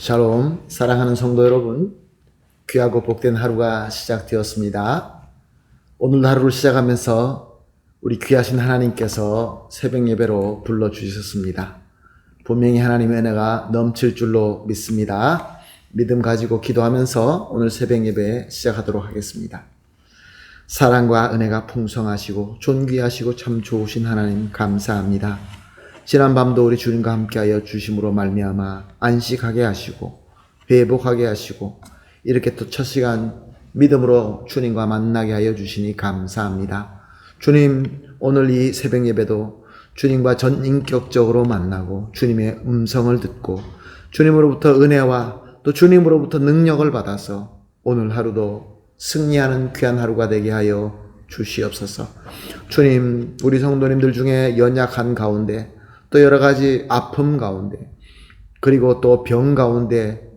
샬롬, 사랑하는 성도 여러분, 귀하고 복된 하루가 시작되었습니다. 오늘 하루를 시작하면서 우리 귀하신 하나님께서 새벽 예배로 불러주셨습니다. 분명히 하나님의 은혜가 넘칠 줄로 믿습니다. 믿음 가지고 기도하면서 오늘 새벽 예배 시작하도록 하겠습니다. 사랑과 은혜가 풍성하시고 존귀하시고 참 좋으신 하나님 감사합니다. 지난 밤도 우리 주님과 함께하여 주심으로 말미암아 안식하게 하시고 회복하게 하시고 이렇게 또 첫 시간 믿음으로 주님과 만나게 하여 주시니 감사합니다. 주님, 오늘 이 새벽 예배도 주님과 전인격적으로 만나고 주님의 음성을 듣고 주님으로부터 은혜와 또 주님으로부터 능력을 받아서 오늘 하루도 승리하는 귀한 하루가 되게 하여 주시옵소서. 주님, 우리 성도님들 중에 연약한 가운데 또 여러 가지 아픔 가운데 그리고 또 병 가운데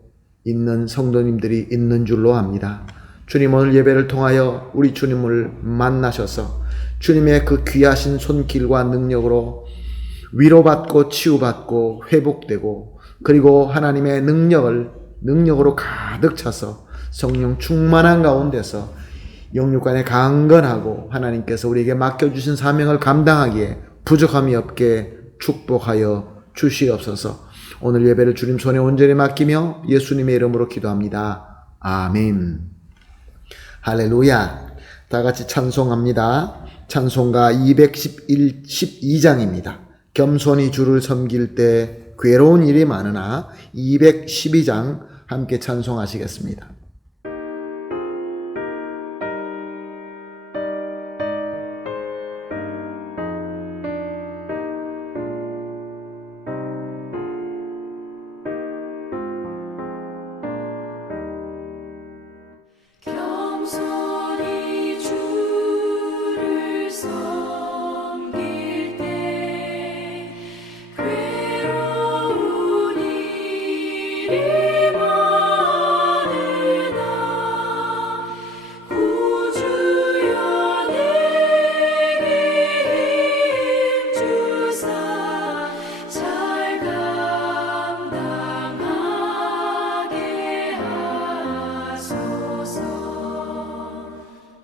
있는 성도님들이 있는 줄로 압니다. 주님, 오늘 예배를 통하여 우리 주님을 만나셔서 주님의 그 귀하신 손길과 능력으로 위로받고 치유받고 회복되고 그리고 하나님의 능력으로 가득 차서 성령 충만한 가운데서 영육간에 강건하고 하나님께서 우리에게 맡겨주신 사명을 감당하기에 부족함이 없게 축복하여 주시옵소서. 오늘 예배를 주님 손에 온전히 맡기며 예수님의 이름으로 기도합니다. 아멘. 할렐루야. 다 같이 찬송합니다. 찬송가 212장입니다. 겸손히 주를 섬길 때 괴로운 일이 많으나 212장 함께 찬송하시겠습니다. 겸손히 주를 섬길 때 괴로운 일이 많으나 구주여 내게 힘 주사 잘 감당하게 하소서.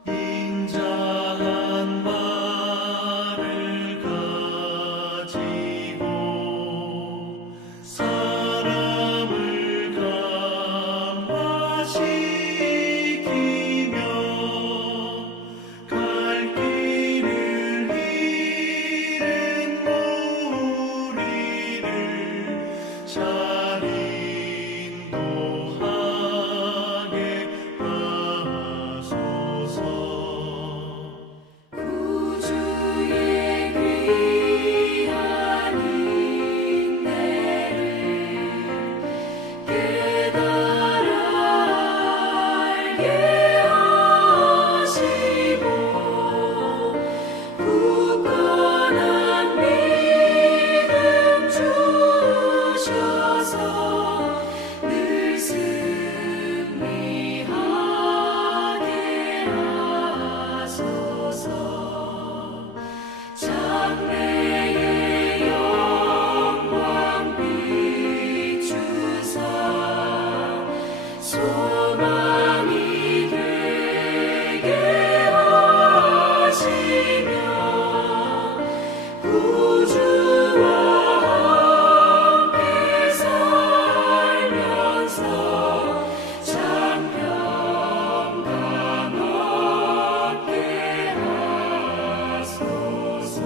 인자한 말을 가지고 사람을 감화시키며 갈 길을 잃은 무리를 잘 인도하게 하소서. 구주의 귀한 인내를 깨달아 알게 하시고 굳건한 믿음 주셔서 늘 승리하게 하소서. 장래의 영광 비추사 소망이 되게 하시며 구주와 함께 살면서 참 평강 얻게 하소서.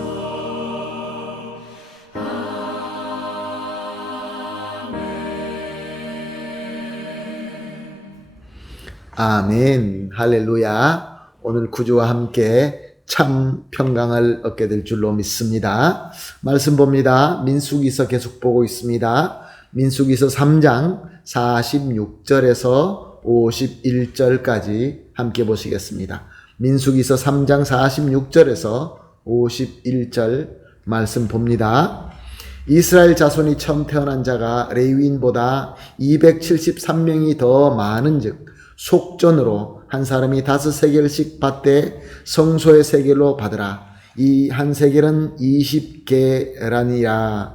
아멘. 할렐루야. 오늘 구주와 함께 참 평강을 얻게 될 줄로 믿습니다. 말씀 봅니다. 민수기서 계속 보고 있습니다. 민수기서 3장 46절에서 51절까지 함께 보시겠습니다. 민수기서 3장 46절에서 51절 말씀 봅니다. 이스라엘 자손이 처음 태어난 자가 레위인보다 273명이 더 많은즉 속전으로 한 사람이 5세겔씩 받되 성소의 세겔로 받으라. 이 한 세겔은 20계라니라.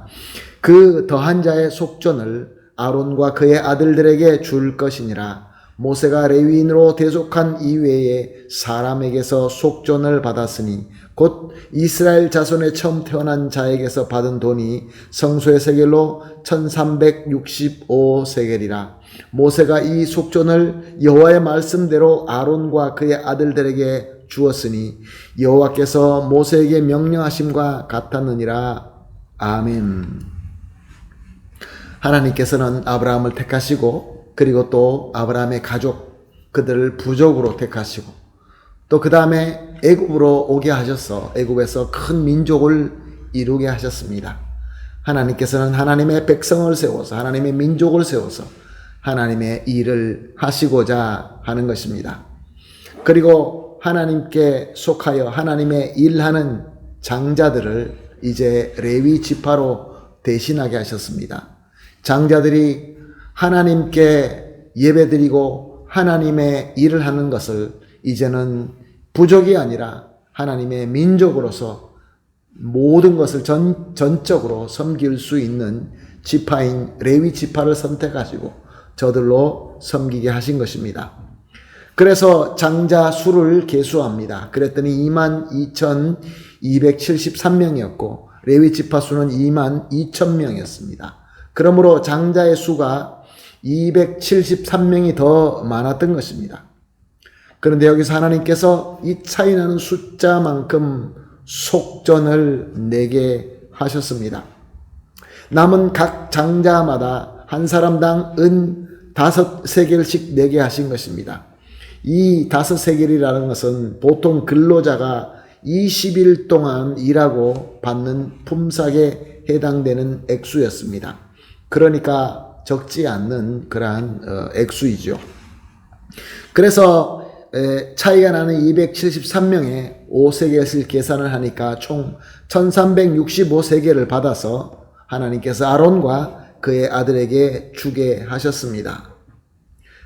그 더한 자의 속전을 아론과 그의 아들들에게 줄 것이니라. 모세가 레위인으로 대속한 이외에 사람에게서 속전을 받았으니 곧 이스라엘 자손에 처음 태어난 자에게서 받은 돈이 성소의 세겔로 1365세겔이라. 모세가 이 속전을 여호와의 말씀대로 아론과 그의 아들들에게 주었으니 여호와께서 모세에게 명령하심과 같았느니라. 아멘. 하나님께서는 아브라함을 택하시고 그리고 또 아브라함의 가족 그들을 부족으로 택하시고 또 그 다음에 애굽으로 오게 하셔서 애굽에서 큰 민족을 이루게 하셨습니다. 하나님께서는 하나님의 백성을 세워서 하나님의 민족을 세워서 하나님의 일을 하시고자 하는 것입니다. 그리고 하나님께 속하여 하나님의 일하는 장자들을 이제 레위 지파로 대신하게 하셨습니다. 장자들이 하나님께 예배드리고 하나님의 일을 하는 것을 이제는 부족이 아니라 하나님의 민족으로서 모든 것을 전적으로 섬길 수 있는 지파인 레위 지파를 선택하시고 저들로 섬기게 하신 것입니다. 그래서 장자 수를 계수합니다. 그랬더니 22,273명이었고 레위 지파 수는 22,000명이었습니다. 그러므로 장자의 수가 273명이 더 많았던 것입니다. 그런데 여기서 하나님께서 이 차이나는 숫자만큼 속전을 내게 하셨습니다. 남은 각 장자마다 한 사람당 은 5세겔씩 내게 하신 것입니다. 이 5세겔이라는 것은 보통 근로자가 20일 동안 일하고 받는 품삯에 해당되는 액수였습니다. 그러니까 적지 않는 그러한 액수이죠. 그래서 차이가 나는 273명의 5세겔을 계산을 하니까 총 1365세겔을 받아서 하나님께서 아론과 그의 아들에게 주게 하셨습니다.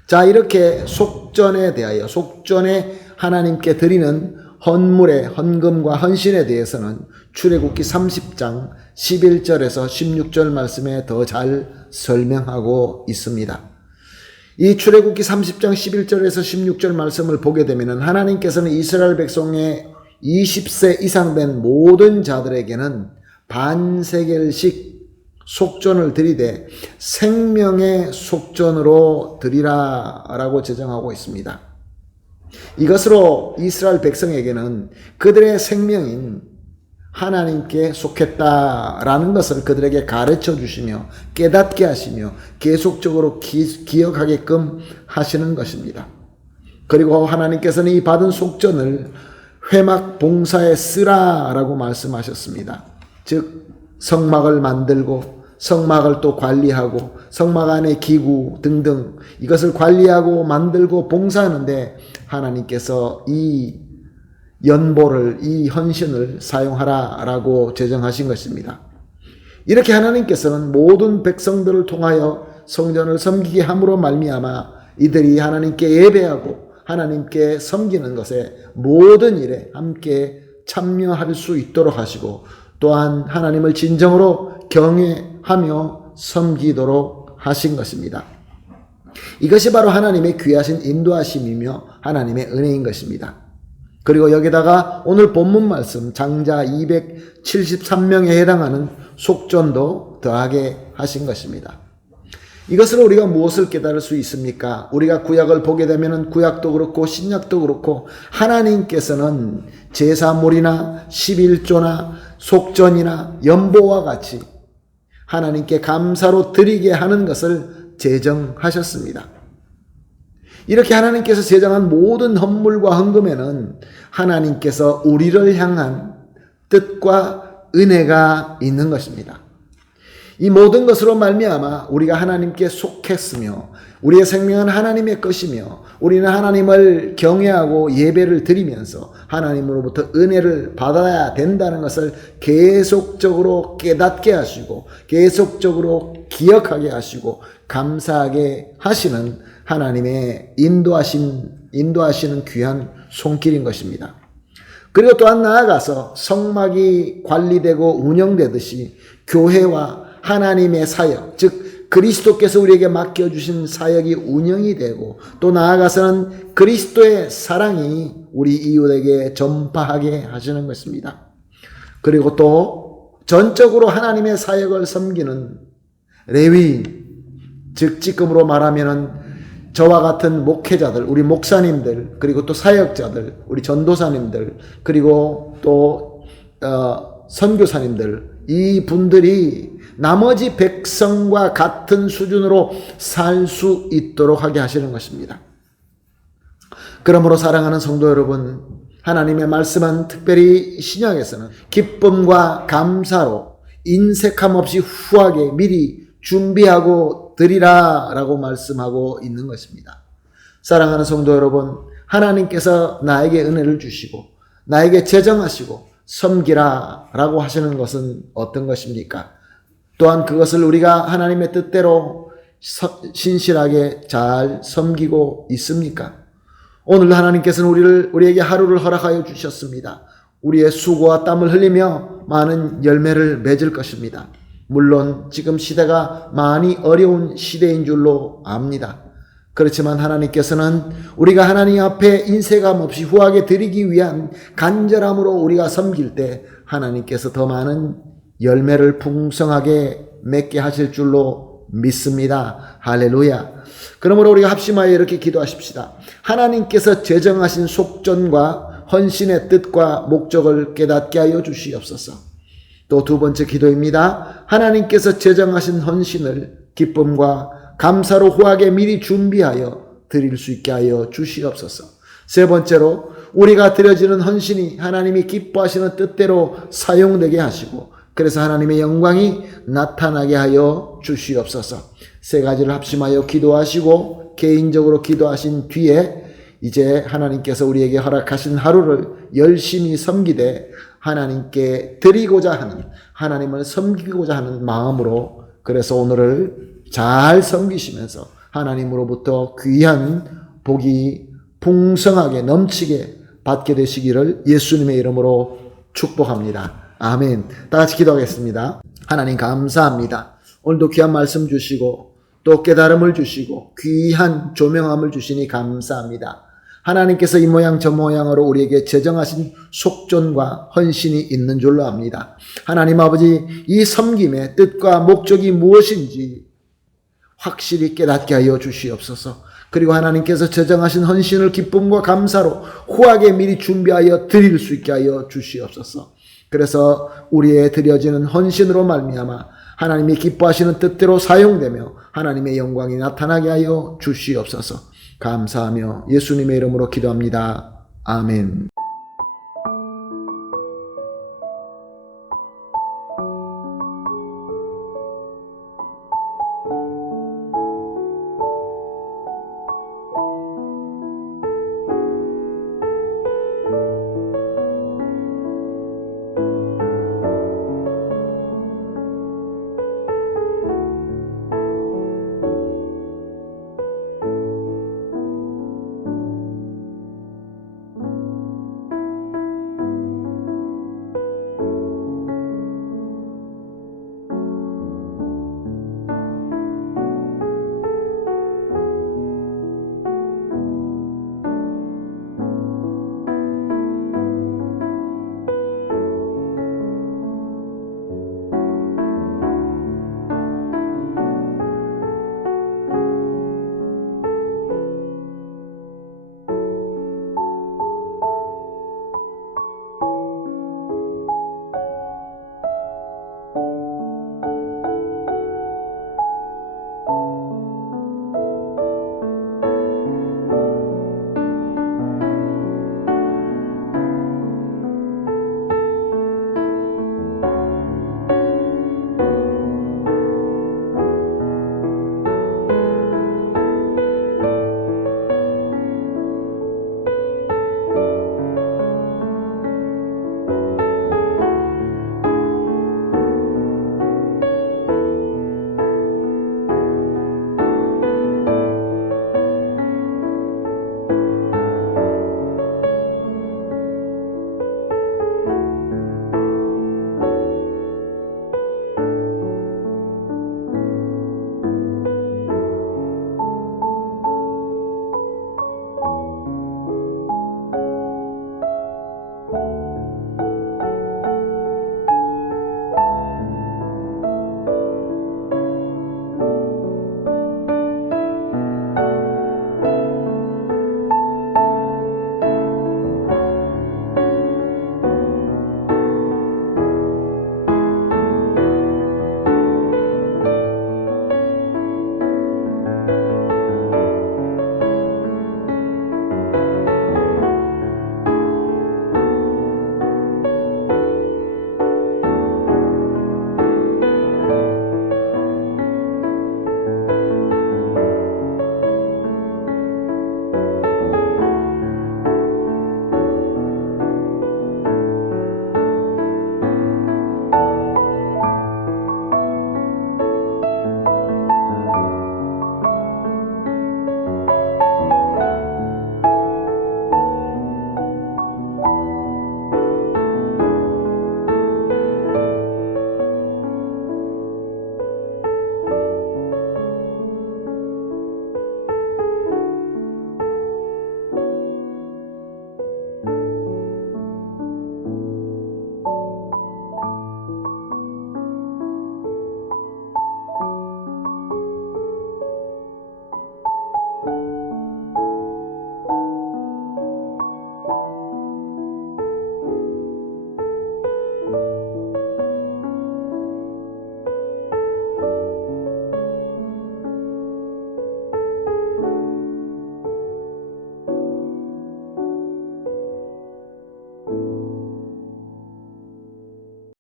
자, 이렇게 속전에 대하여 속전에 하나님께 드리는 헌물의 헌금과 헌신에 대해서는 출애굽기 30장 11절에서 16절 말씀에 더 잘 설명하고 있습니다. 이 출애굽기 30장 11절에서 16절 말씀을 보게 되면 하나님께서는 이스라엘 백성의 20세 이상 된 모든 자들에게는 반세겔씩 속전을 드리되 생명의 속전으로 드리라라고 제정하고 있습니다. 이것으로 이스라엘 백성에게는 그들의 생명인 하나님께 속했다라는 것을 그들에게 가르쳐 주시며 깨닫게 하시며 계속적으로 기억하게끔 하시는 것입니다. 그리고 하나님께서는 이 받은 속전을 회막 봉사에 쓰라라고 말씀하셨습니다. 즉 성막을 만들고 성막을 또 관리하고 성막 안의 기구 등등 이것을 관리하고 만들고 봉사하는데 하나님께서 이 연보를 이 헌신을 사용하라라고 제정하신 것입니다. 이렇게 하나님께서는 모든 백성들을 통하여 성전을 섬기게 함으로 말미암아 이들이 하나님께 예배하고 하나님께 섬기는 것에 모든 일에 함께 참여할 수 있도록 하시고 또한 하나님을 진정으로 경외하며 섬기도록 하신 것입니다. 이것이 바로 하나님의 귀하신 인도하심이며 하나님의 은혜인 것입니다. 그리고 여기다가 오늘 본문 말씀 장자 273명에 해당하는 속전도 더하게 하신 것입니다. 이것으로 우리가 무엇을 깨달을 수 있습니까? 우리가 구약을 보게 되면 구약도 그렇고 신약도 그렇고 하나님께서는 제사물이나 11조나 속전이나 연보와 같이 하나님께 감사로 드리게 하는 것을 제정하셨습니다. 이렇게 하나님께서 제정한 모든 헌물과 헌금에는 하나님께서 우리를 향한 뜻과 은혜가 있는 것입니다. 이 모든 것으로 말미암아 우리가 하나님께 속했으며 우리의 생명은 하나님의 것이며 우리는 하나님을 경외하고 예배를 드리면서 하나님으로부터 은혜를 받아야 된다는 것을 계속적으로 깨닫게 하시고 계속적으로 기억하게 하시고 감사하게 하시는 하나님의 인도하시는 귀한 손길인 것입니다. 그리고 또한 나아가서 성막이 관리되고 운영되듯이 교회와 하나님의 사역, 즉 그리스도께서 우리에게 맡겨주신 사역이 운영이 되고 또 나아가서는 그리스도의 사랑이 우리 이웃에게 전파하게 하시는 것입니다. 그리고 또 전적으로 하나님의 사역을 섬기는 레위인, 즉 지금으로 말하면은 저와 같은 목회자들, 우리 목사님들, 그리고 또 사역자들, 우리 전도사님들, 그리고 또 선교사님들, 이 분들이 나머지 백성과 같은 수준으로 살 수 있도록 하게 하시는 것입니다. 그러므로 사랑하는 성도 여러분, 하나님의 말씀은 특별히 신약에서는 기쁨과 감사로 인색함 없이 후하게 미리 준비하고 드리라 라고 말씀하고 있는 것입니다. 사랑하는 성도 여러분, 하나님께서 나에게 은혜를 주시고 나에게 제정하시고 섬기라 라고 하시는 것은 어떤 것입니까? 또한 그것을 우리가 하나님의 뜻대로 신실하게 잘 섬기고 있습니까? 오늘 하나님께서는 우리에게 하루를 허락하여 주셨습니다. 우리의 수고와 땀을 흘리며 많은 열매를 맺을 것입니다. 물론 지금 시대가 많이 어려운 시대인 줄로 압니다. 그렇지만 하나님께서는 우리가 하나님 앞에 인색함 없이 후하게 드리기 위한 간절함으로 우리가 섬길 때 하나님께서 더 많은 열매를 풍성하게 맺게 하실 줄로 믿습니다. 할렐루야. 그러므로 우리가 합심하여 이렇게 기도하십시다. 하나님께서 제정하신 속전과 헌신의 뜻과 목적을 깨닫게 하여 주시옵소서. 또 두 번째 기도입니다. 하나님께서 제정하신 헌신을 기쁨과 감사로 후하게 미리 준비하여 드릴 수 있게 하여 주시옵소서. 세 번째로 우리가 드려지는 헌신이 하나님이 기뻐하시는 뜻대로 사용되게 하시고 그래서 하나님의 영광이 나타나게 하여 주시옵소서. 세 가지를 합심하여 기도하시고 개인적으로 기도하신 뒤에 이제 하나님께서 우리에게 허락하신 하루를 열심히 섬기되 하나님께 드리고자 하는, 하나님을 섬기고자 하는 마음으로 그래서 오늘을 잘 섬기시면서 하나님으로부터 귀한 복이 풍성하게 넘치게 받게 되시기를 예수님의 이름으로 축복합니다. 아멘. 다 같이 기도하겠습니다. 하나님 감사합니다. 오늘도 귀한 말씀 주시고 또 깨달음을 주시고 귀한 조명함을 주시니 감사합니다. 하나님께서 이 모양 저 모양으로 우리에게 제정하신 속전과 헌신이 있는 줄로 압니다. 하나님 아버지, 이 섬김의 뜻과 목적이 무엇인지 확실히 깨닫게 하여 주시옵소서. 그리고 하나님께서 제정하신 헌신을 기쁨과 감사로 후하게 미리 준비하여 드릴 수 있게 하여 주시옵소서. 그래서 우리의 드려지는 헌신으로 말미암아 하나님이 기뻐하시는 뜻대로 사용되며 하나님의 영광이 나타나게 하여 주시옵소서. 감사하며 예수님의 이름으로 기도합니다. 아멘.